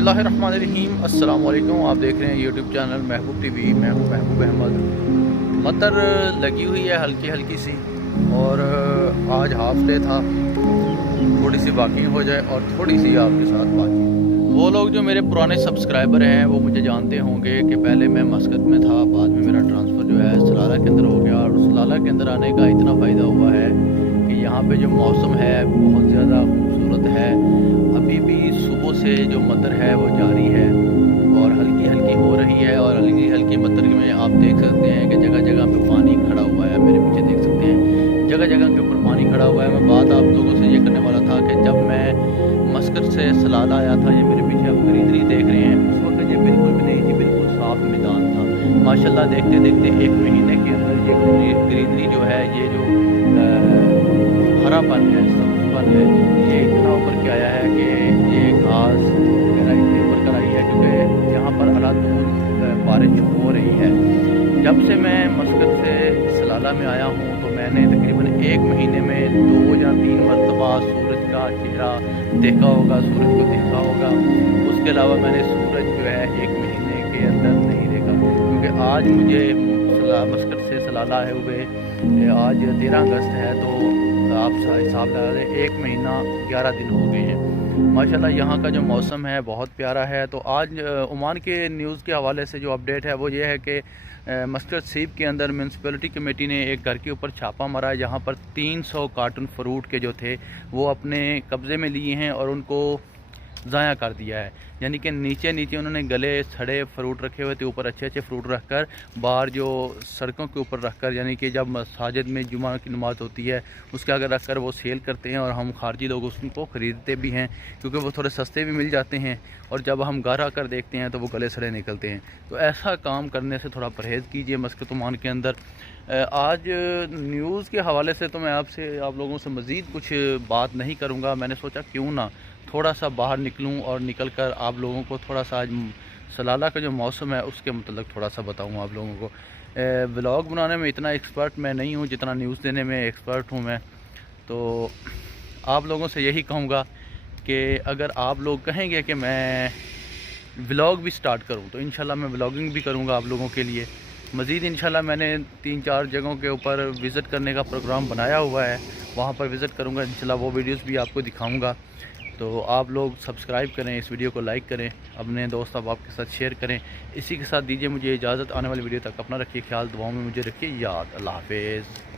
बिस्मिल्लाहिर्रहमानिर्रहीम। अस्सलाम वालेकुम। आप देख रहे हैं यूट्यूब चैनल महबूब टीवी। मैं हूं महबूब अहमद। मतर लगी हुई है हल्की हल्की सी, और आज हाफ डे था। थोड़ी सी वॉकिंग हो जाए और थोड़ी सी आपके साथ बात। वो लोग जो मेरे पुराने सब्सक्राइबर हैं वो मुझे जानते होंगे कि पहले मैं मस्कत में था, बाद में मेरा ट्रांसफ़र जो है सलाला के अंदर हो गया। और सलाला के अंदर आने का इतना फ़ायदा हुआ है कि यहाँ पे जो मौसम है बहुत ज़्यादा खूबसूरत है। अभी भी सुबह से जो मतर है वो जारी है और हल्की हल्की हो रही है। और हल्की हल्की मतर में आप देख सकते हैं कि जगह जगह पे पानी खड़ा हुआ है। मेरे पीछे देख सकते हैं जगह जगह के ऊपर पानी खड़ा हुआ है। मैं बात आप लोगों से ये करने वाला था कि जब मैं मस्कत से सलाला आया था, ये मेरे पीछे आप ग्रीनरी देख रहे हैं, उस वक्त ये बिल्कुल भी नहीं थी, बिल्कुल साफ मैदान था। माशाल्लाह देखते देखते एक महीने के अंदर ये ग्रीनरी जो है, ये जो हरापन है, सब्ज़पन है, ये इतना ऊपर के आया है कि ये घास वगैरह इतनी ऊपर कर आई है क्योंकि यहाँ पर अलादूर बारिश हो रही है। जब से मैं मस्कत से सलाला में आया हूँ तो मैंने तकरीबन एक महीने में 2 या 3 मरतबा सूरज का चेहरा देखा होगा, सूरज को देखा होगा। उसके अलावा मैंने सूरज जो है एक महीने के अंदर नहीं देखा, क्योंकि आज मुझे मस्कत से सलाला है हुए आज 13 अगस्त है, तो आप हिसाब लगा लें 1 महीना 11 दिन हो गए हैं। माशाल्लाह यहाँ का जो मौसम है बहुत प्यारा है। तो आज ओमान के न्यूज़ के हवाले से जो अपडेट है वो ये है कि मस्कत सीप के अंदर म्यूनसिपैलिटी कमेटी ने एक घर के ऊपर छापा मारा है, जहाँ पर 300 कार्टन फ्रूट के जो थे वो अपने कब्ज़े में लिए हैं और उनको ज़ाया कर दिया है। यानी कि नीचे नीचे उन्होंने गले सड़े फ्रूट रखे हुए थे, ऊपर अच्छे अच्छे फ्रूट रखकर बाहर जो सड़कों के ऊपर रखकर, यानी कि जब मसाजिद में जुमा की नमाज़ होती है उसके आगे रखकर वो सेल करते हैं और हम खारजी लोग उनको ख़रीदते भी हैं क्योंकि वो थोड़े सस्ते भी मिल जाते हैं। और जब हम घर आकर देखते हैं तो वो गले सड़े निकलते हैं। तो ऐसा काम करने से थोड़ा परहेज़ कीजिए मस्कत ओमान के अंदर। आज न्यूज़ के हवाले से तो मैं आप लोगों से मज़ीद कुछ बात नहीं करूँगा। मैंने सोचा क्यों ना थोड़ा सा बाहर निकलूं और निकल कर आप लोगों को थोड़ा सा आज सलाला का जो मौसम है उसके मतलब थोड़ा सा बताऊं आप लोगों को। व्लॉग बनाने में इतना एक्सपर्ट मैं नहीं हूं जितना न्यूज़ देने में एक्सपर्ट हूं मैं। तो आप लोगों से यही कहूँगा कि अगर आप लोग कहेंगे कि मैं व्लॉग भी स्टार्ट करूं तो इंशाल्लाह मैं व्लॉगिंग भी करूंगा आप लोगों के लिए। मज़ीद इंशाल्लाह मैंने 3-4 जगहों के ऊपर विज़िट करने का प्रोग्राम बनाया हुआ है, वहाँ पर विज़िट करूँगा इंशाल्लाह, वो वीडियोज़ भी आपको दिखाऊँगा। तो आप लोग सब्सक्राइब करें, इस वीडियो को लाइक करें, अपने दोस्त अब आपके साथ शेयर करें। इसी के साथ दीजिए मुझे इजाज़त। आने वाली वीडियो तक अपना रखिए ख्याल, दुआओं में मुझे रखिए याद। अल्लाह हाफ़िज़।